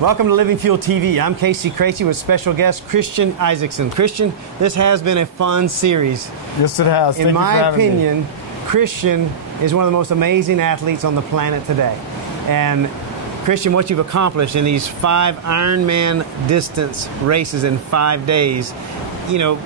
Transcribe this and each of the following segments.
Welcome to Living Fuel TV. I'm Casey Craichy with special guest Christian Isakson. Christian, this has been a fun series. Yes, it has. In my opinion, Christian is one of the most amazing athletes on the planet today. And Christian, what you've accomplished in these 5 Ironman distance races in 5 days, you know,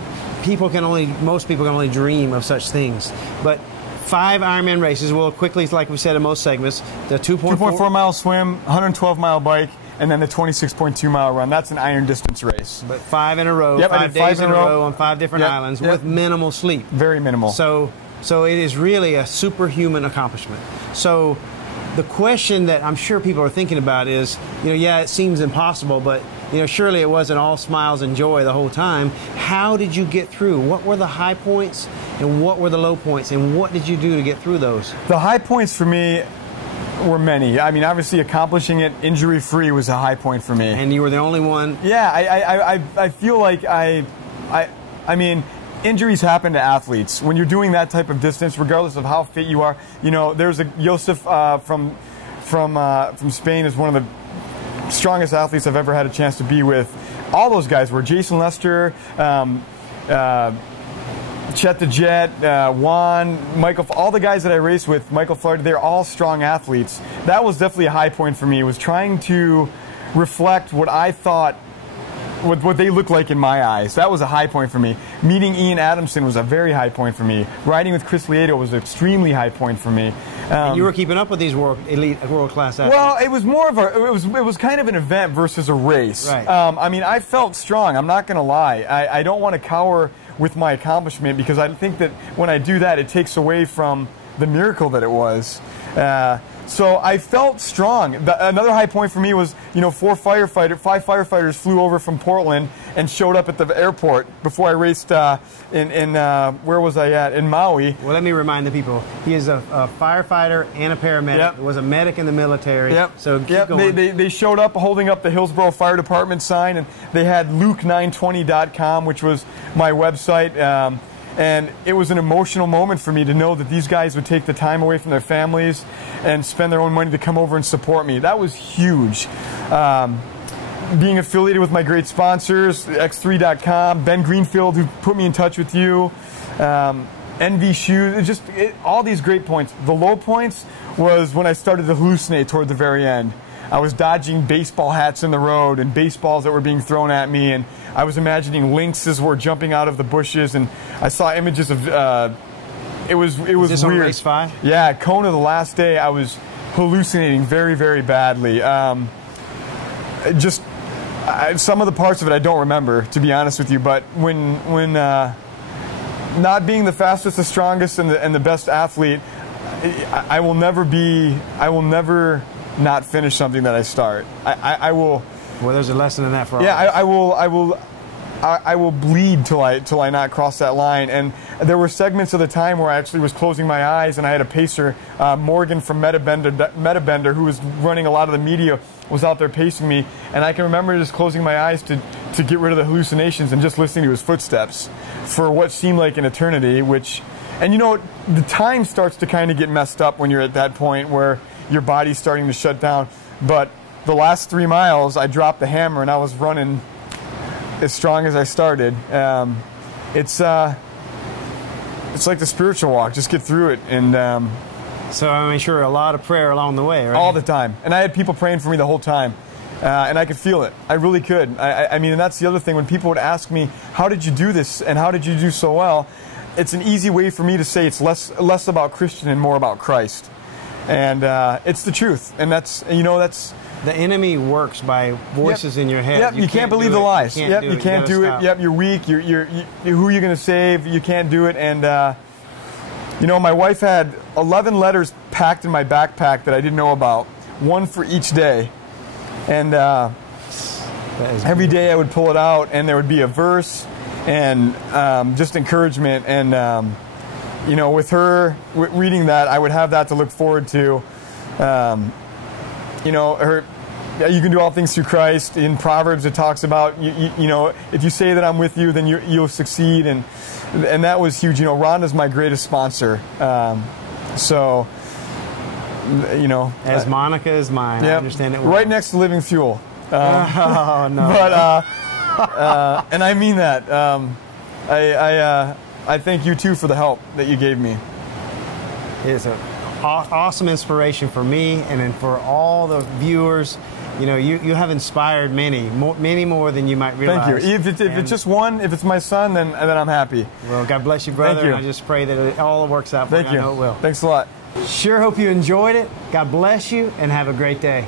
most people can only dream of such things. But 5 Ironman races, well, quickly, like we said in most segments, the 2.4 mile swim, 112 mile bike, and then the 26.2 mile run. That's an iron distance race. But 5 in a row, yep, 5 days in a row on 5 different islands with minimal sleep. Very minimal. So it is really a superhuman accomplishment. So the question that I'm sure people are thinking about is, you know, yeah, it seems impossible, but you know, surely it wasn't all smiles and joy the whole time. How did you get through? What were the high points and what were the low points, and what did you do to get through those? The high points for me were many. I mean, obviously accomplishing it injury-free was a high point for me. And you were the only one? Yeah, I feel like I mean, injuries happen to athletes. When you're doing that type of distance, regardless of how fit you are, you know, there's a Josef from Spain is one of the strongest athletes I've ever had a chance to be with. All those guys were Jason Lester, Chet the Jet, Juan, Michael, all the guys that I raced with, Michael Flaherty, they're all strong athletes. That was definitely a high point for me. It was trying to reflect what I thought, what they look like in my eyes. That was a high point for me. Meeting Ian Adamson was a very high point for me. Riding with Chris Lieto was an extremely high point for me. And you were keeping up with these world-class athletes. Well, it was more of it was kind of an event versus a race. Right. I mean, I felt strong. I'm not going to lie. I don't want to cower with my accomplishment, because I think that when I do that, it takes away from the miracle that it was. So I felt strong. Another high point for me was, you know, 5 firefighters flew over from Portland and showed up at the airport before I raced where was I at? In Maui. Well, let me remind the people, he is a firefighter and a paramedic. Yep. Was a medic in the military. Yep. So keep going. They showed up holding up the Hillsborough Fire Department sign, and they had Luke920.com, which was my website. And it was an emotional moment for me to know that these guys would take the time away from their families and spend their own money to come over and support me. That was huge. Being affiliated with my great sponsors, X3.com, Ben Greenfield, who put me in touch with you, NV Shoes, all these great points. The low points was when I started to hallucinate toward the very end. I was dodging baseball hats in the road and baseballs that were being thrown at me, and I was imagining lynxes were jumping out of the bushes, and I saw images of it was Is this weird. On race 5? Yeah, Kona, the last day, I was hallucinating very, very badly. Some of the parts of it I don't remember, to be honest with you, but when not being the fastest, the strongest, and the best athlete, I will never not finish something that I start. I will. Well, there's a lesson in that for all. Yeah, I will bleed till I not cross that line. And there were segments of the time where I actually was closing my eyes, and I had a pacer, Morgan from Metabender, who was running a lot of the media, was out there pacing me, and I can remember just closing my eyes to get rid of the hallucinations and just listening to his footsteps for what seemed like an eternity. And you know, the time starts to kind of get messed up when you're at that point where your body's starting to shut down. But the last 3 miles, I dropped the hammer and I was running as strong as I started. It's like the spiritual walk. Just get through it. And so I mean, sure, a lot of prayer along the way, right? All the time. And I had people praying for me the whole time. And I could feel it. I really could. I mean, and that's the other thing. When people would ask me, how did you do this and how did you do so well? It's an easy way for me to say it's less about Christian and more about Christ. And it's the truth. And that's, you know, that's... The enemy works by voices in your head. Yep, you can't believe the lies. You can't do it. Yep, you're weak. Who are you going to save? You can't do it. And, you know, my wife had 11 letters packed in my backpack that I didn't know about, one for each day. And every day I would pull it out, and there would be a verse and just encouragement. And, you know, with her reading that, I would have that to look forward to. You know, you can do all things through Christ. In Proverbs, it talks about, you know, if you say that I'm with you, then you'll succeed. And that was huge. You know, Rhonda's my greatest sponsor. You know. As Monica is mine. Yep. I understand it well. Right next to Living Fuel. Oh, no. But and I mean that. I thank you too for the help that you gave me. It's an awesome inspiration for me and then for all the viewers. You know, you have inspired many more than you might realize. Thank you. If it's just one, if it's my son, then I'm happy. Well, God bless you, brother. Thank you. And I just pray that it all works out for you. Thank you. I know it will. Thanks a lot. Sure hope you enjoyed it. God bless you and have a great day.